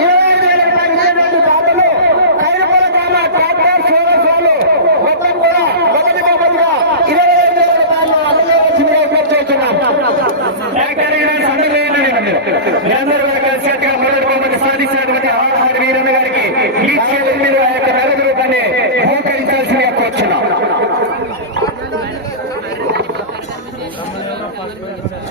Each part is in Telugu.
ఇరవై ఐదు వేల పనిచేయడానికి దాతలు కైరపల గ్రామ ట్రాక్టర్ సోదరులు రూపాయలు అందజేయవలసిందిగా విజ్ఞప్తి చేస్తున్నాం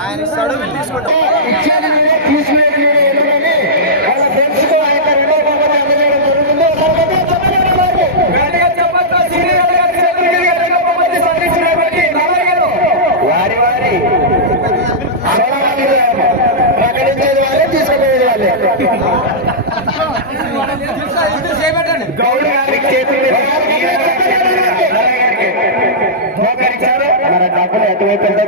ఆయన సడువులు వారి వారి ప్రకటించేది వాళ్ళే తీసుకునేది వాళ్ళే గౌడ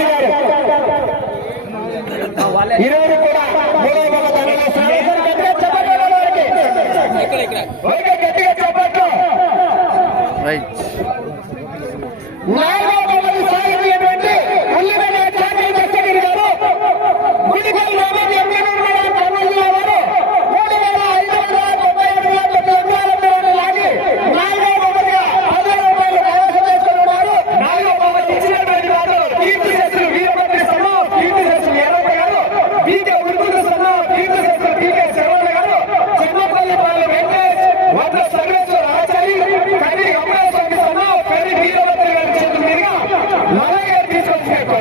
చేస్తున్నారు ఈరోజు కూడా మూడు వందల గట్టిగా చెప్పట్లు. Right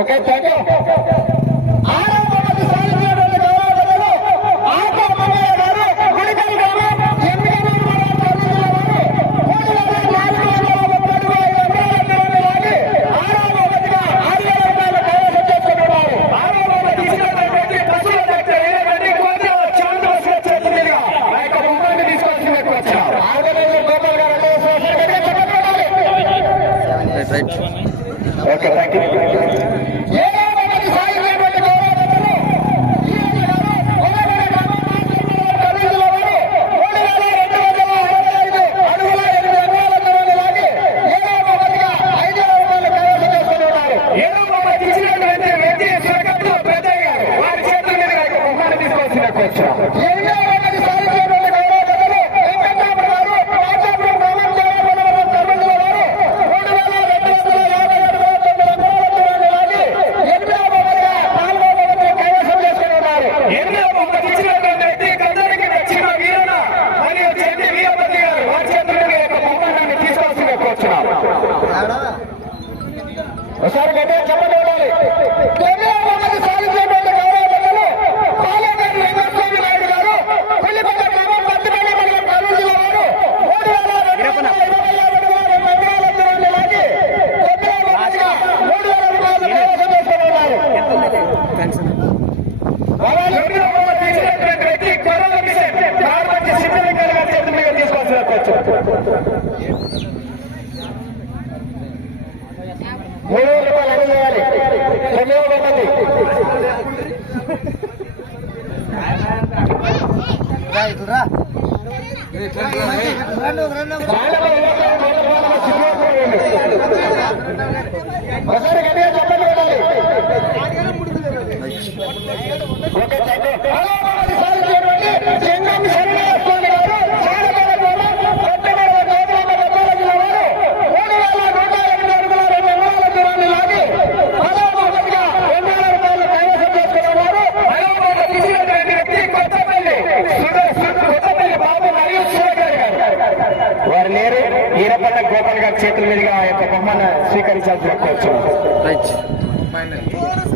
Oke, 掉 kwa kocha. Yeyote ఒకసారి గట్టిగా చెప్పండి okay thank you. Ladies and thank you.